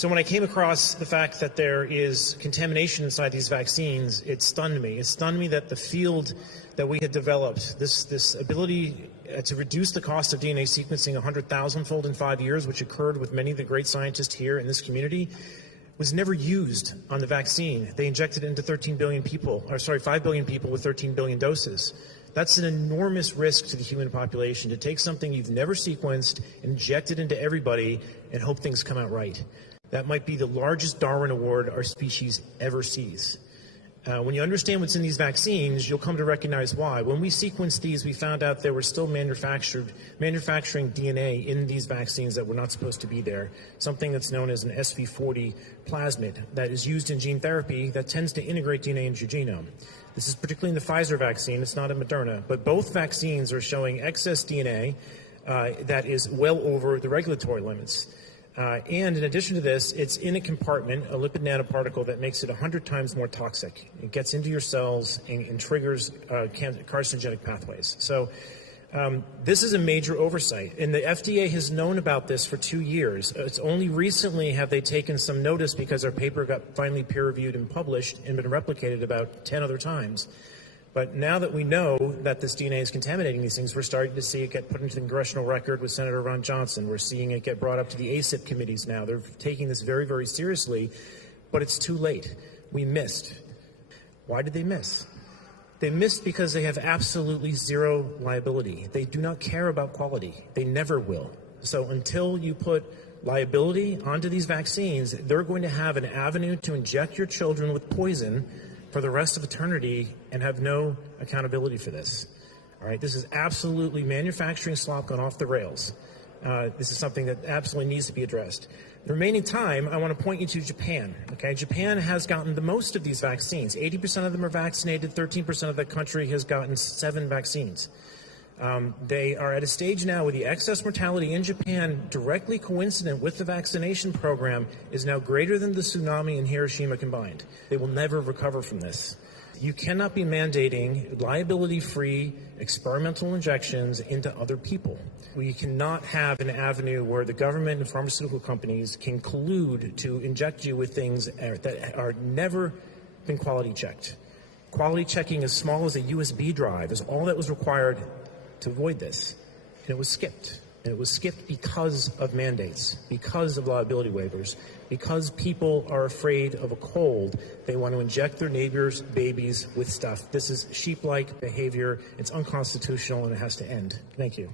So when I came across the fact that there is contamination inside these vaccines, it stunned me. It stunned me that the field that we had developed, this ability to reduce the cost of DNA sequencing 100,000-fold in 5 years, which occurred with many of the great scientists here in this community, was never used on the vaccine. They injected it into 5 billion people with 13 billion doses. That's an enormous risk to the human population, to take something you've never sequenced, inject it into everybody, and hope things come out right. That might be the largest Darwin Award our species ever sees. When you understand what's in these vaccines, you'll come to recognize why. When we sequenced these, we found out there were still manufacturing DNA in these vaccines that were not supposed to be there, something that's known as an SV40 plasmid that is used in gene therapy that tends to integrate DNA into your genome. This is particularly in the Pfizer vaccine. It's not a Moderna, but both vaccines are showing excess DNA that is well over the regulatory limits. And in addition to this, it's in a compartment, a lipid nanoparticle that makes it 100 times more toxic. It gets into your cells and triggers carcinogenic pathways. So this is a major oversight, and the FDA has known about this for 2 years. It's only recently have they taken some notice because our paper got finally peer-reviewed and published and been replicated about 10 other times. But now that we know that this DNA is contaminating these things, we're starting to see it get put into the congressional record with Senator Ron Johnson. We're seeing it get brought up to the ACIP committees now. They're taking this very, very seriously, but it's too late. We missed. Why did they miss? They missed because they have absolutely zero liability. They do not care about quality. They never will. So until you put liability onto these vaccines, they're going to have an avenue to inject your children with poison for the rest of eternity and have no accountability for this. All right, this is absolutely manufacturing slop gone off the rails. This is something that absolutely needs to be addressed. The remaining time, I want to point you to Japan. Okay, Japan has gotten the most of these vaccines. 80% of them are vaccinated. 13% of the country has gotten 7 vaccines. They are at a stage now where the excess mortality in Japan, directly coincident with the vaccination program, is now greater than the tsunami in Hiroshima combined. They will never recover from this. You cannot be mandating liability-free experimental injections into other people. We cannot have an avenue where the government and pharmaceutical companies can collude to inject you with things that are never been quality checked. Quality checking as small as a USB drive is all that was required to avoid this, and it was skipped. And it was skipped because of mandates, because of liability waivers, because people are afraid of a cold. They want to inject their neighbors' babies with stuff. This is sheep-like behavior. It's unconstitutional, and it has to end. Thank you.